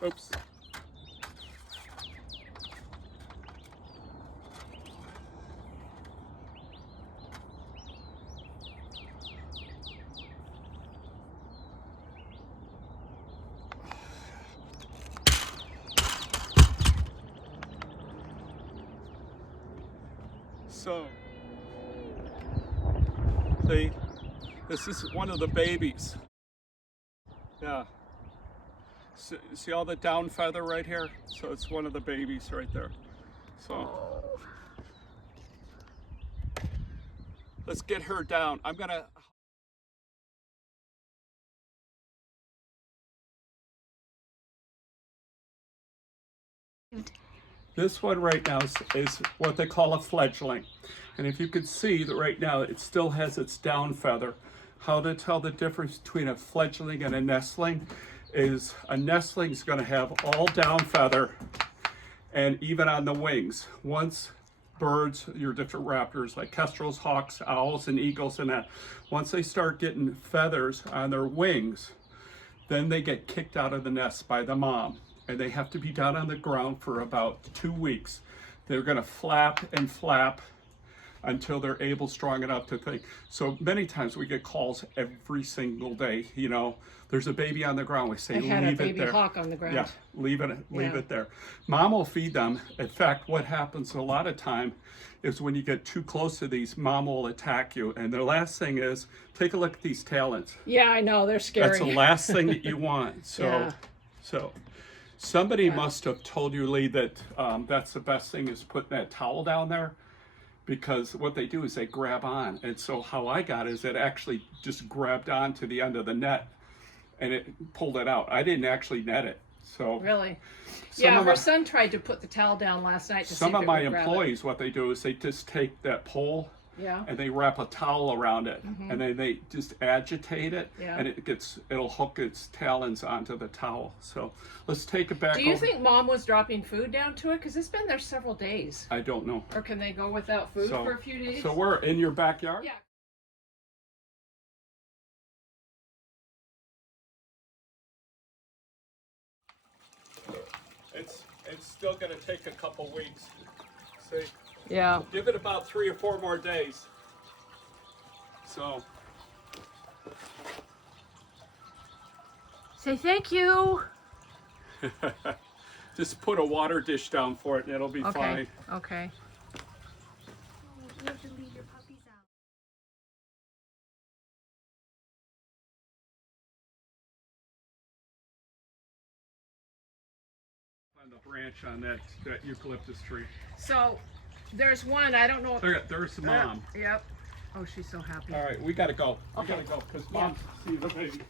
Oops. So, see, this is one of the babies. Yeah. See all the down feather right here? So it's one of the babies right there. So let's get her down. I'm gonna. This one right now is what they call a fledgling. And if you can see that right now it still has its down feather. How to tell the difference between a fledgling and a nestling is a nestling is going to have all down feather and even on the wings. Once birds, your different raptors like kestrels, hawks, owls, and eagles and that, once they start getting feathers on their wings, then they get kicked out of the nest by the mom. And they have to be down on the ground for about 2 weeks. They're gonna flap and flap until they're able, strong enough to think. So many times we get calls every single day, you know, there's a baby on the ground, we say, I had leave a baby it there. hawk on the ground. Yeah, leave it there. Mom will feed them. In fact, what happens a lot of time is when you get too close to these, mom will attack you. And the last thing is, take a look at these talons. Yeah, I know, they're scary. That's the last thing that you want. So, Yeah. so somebody must have told you, Lee, that that's the best thing is putting that towel down there, because what they do is they grab on. And so how I got it is it actually just grabbed on to the end of the net and it pulled it out. I didn't actually net it. So really? Yeah, her son tried to put the towel down last night to see if it would grab it. Some of my employees, what they do is they just take that pole, yeah, and they wrap a towel around it, and then they just agitate it, yeah, and it'll hook its talons onto the towel. So let's take it back. Do you think mom was dropping food down to it? Because it's been there several days. I don't know. Or can they go without food for a few days? So we're in your backyard? Yeah. It's still going to take a couple weeks. See? Yeah. Give it about 3 or 4 more days. So. Say thank you. Just put a water dish down for it and it'll be fine. Okay. You have to leave your puppies out. On the branch on that eucalyptus tree. So there's one, I don't know. There's the mom. Yep. Oh, she's so happy. All right, we got to go. We got to go because mom sees the baby.